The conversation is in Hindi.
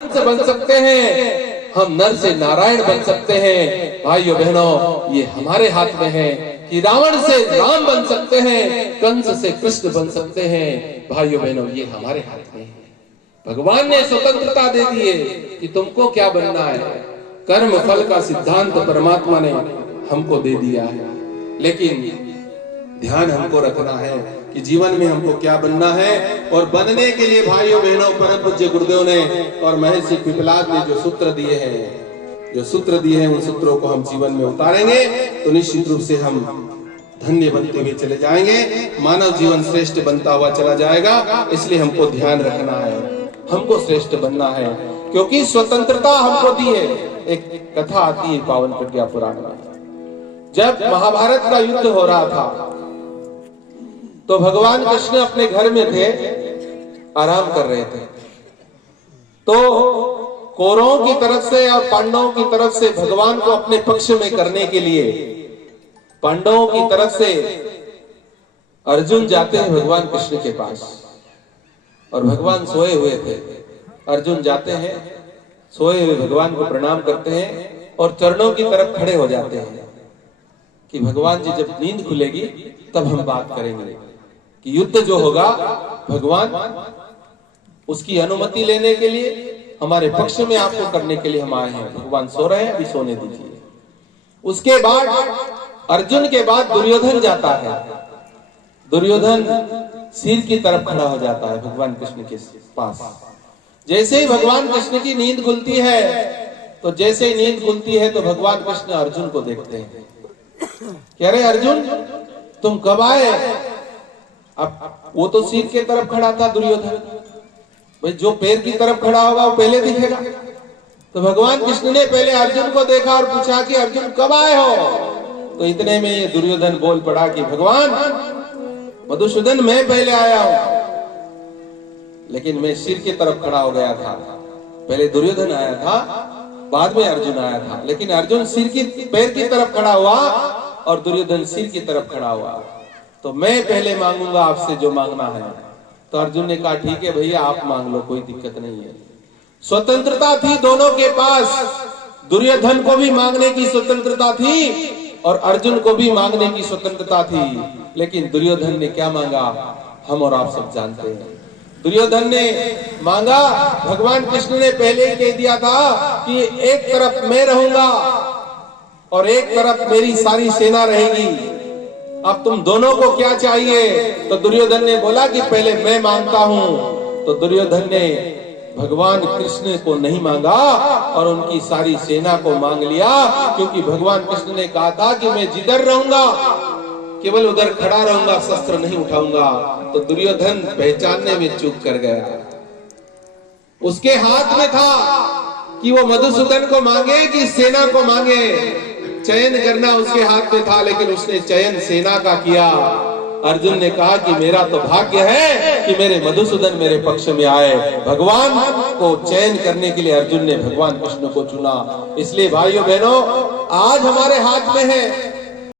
से बन सकते हैं, हम नर से नारायण बन सकते हैं। भाइयों बहनों, ये हमारे हाथ में है कि रावण से राम बन सकते हैं, कंस से कृष्ण बन सकते हैं। भाइयों बहनों, ये हमारे हाथ में है। भगवान ने स्वतंत्रता दे दी है कि तुमको क्या बनना है। कर्म फल का सिद्धांत परमात्मा ने हमको दे दिया है, लेकिन ध्यान हमको रखना है कि जीवन में हमको क्या बनना है। और बनने के लिए भाइयों बहनों, परम पूज्य गुरुदेव ने और महर्षि पिपलाद ने जो सूत्र दिए हैं, उन सूत्रों को हम जीवन में उतारेंगे तो निश्चित रूप से हम धन्य बनते हुए चले जाएंगे, मानव जीवन श्रेष्ठ बनता हुआ चला जाएगा। इसलिए हमको ध्यान रखना है, हमको श्रेष्ठ बनना है, क्योंकि स्वतंत्रता हमको दी है। एक कथा आती है पावन प्रज्ञा पुराण में, जब महाभारत का युद्ध हो रहा था तो भगवान कृष्ण अपने घर में थे, आराम कर रहे थे। तो कौरवों की तरफ से और पांडवों की तरफ से भगवान को अपने पक्ष में करने के लिए पांडवों की तरफ से अर्जुन जाते हैं भगवान कृष्ण के पास, और भगवान सोए हुए थे। अर्जुन जाते हैं, सोए हुए भगवान को प्रणाम करते हैं और चरणों की तरफ खड़े हो जाते हैं कि भगवान जी, जब नींद खुलेगी तब हम बात करेंगे कि युद्ध जो होगा, भगवान उसकी अनुमति लेने के लिए हमारे पक्ष में आपको करने के लिए हम आए हैं। भगवान सो रहे हैं, अभी सोने दीजिए। उसके बाद अर्जुन के बाद दुर्योधन जाता है। दुर्योधन सिर की तरफ खड़ा हो जाता है भगवान कृष्ण के पास। जैसे ही भगवान कृष्ण की नींद खुलती है, तो जैसे ही नींद खुलती है तो भगवान कृष्ण अर्जुन को देखते हैं कि अरे अर्जुन, तुम कब आए? अब वो तो सिर के तरफ खड़ा था दुर्योधन, भाई जो पैर की तरफ खड़ा होगा वो पहले दिखेगा। तो भगवान कृष्ण ने पहले अर्जुन को देखा और पूछा कि अर्जुन कब आए हो? तो इतने में ये दुर्योधन बोल पड़ा कि भगवान मधुसूदन, मैं पहले आया हूं, लेकिन मैं सिर की तरफ खड़ा हो गया था। पहले दुर्योधन आया था, बाद में अर्जुन आया था, लेकिन अर्जुन सिर की पैर की तरफ खड़ा हुआ और दुर्योधन सिर की तरफ खड़ा हुआ। तो मैं पहले मांगूंगा आपसे जो मांगना है। तो अर्जुन ने कहा ठीक है भैया, आप मांग लो, कोई दिक्कत नहीं है। स्वतंत्रता थी दोनों के पास, दुर्योधन को भी मांगने की स्वतंत्रता थी और अर्जुन को भी मांगने की स्वतंत्रता थी। लेकिन दुर्योधन ने क्या मांगा, हम और आप सब जानते हैं। दुर्योधन ने मांगा, भगवान कृष्ण ने पहले ही कह दिया था कि एक तरफ मैं रहूंगा और एक तरफ मेरी सारी सेना रहेगी, अब तुम दोनों को क्या चाहिए? तो दुर्योधन ने बोला कि पहले मैं मांगता हूं। तो दुर्योधन ने भगवान कृष्ण को नहीं मांगा और उनकी सारी सेना को मांग लिया, क्योंकि भगवान कृष्ण ने कहा था कि मैं जिधर रहूंगा केवल उधर खड़ा रहूंगा, शस्त्र नहीं उठाऊंगा। तो दुर्योधन पहचानने में चूक कर गया। उसके हाथ में था कि वो मधुसूदन को मांगे कि सेना को मांगे, चयन करना उसके हाथ में था, लेकिन उसने चयन सेना का किया। अर्जुन ने कहा कि मेरा तो भाग्य है कि मेरे मधुसूदन मेरे पक्ष में आए। भगवान को चयन करने के लिए अर्जुन ने भगवान कृष्ण को चुना। इसलिए भाइयों बहनों, आज हमारे हाथ में है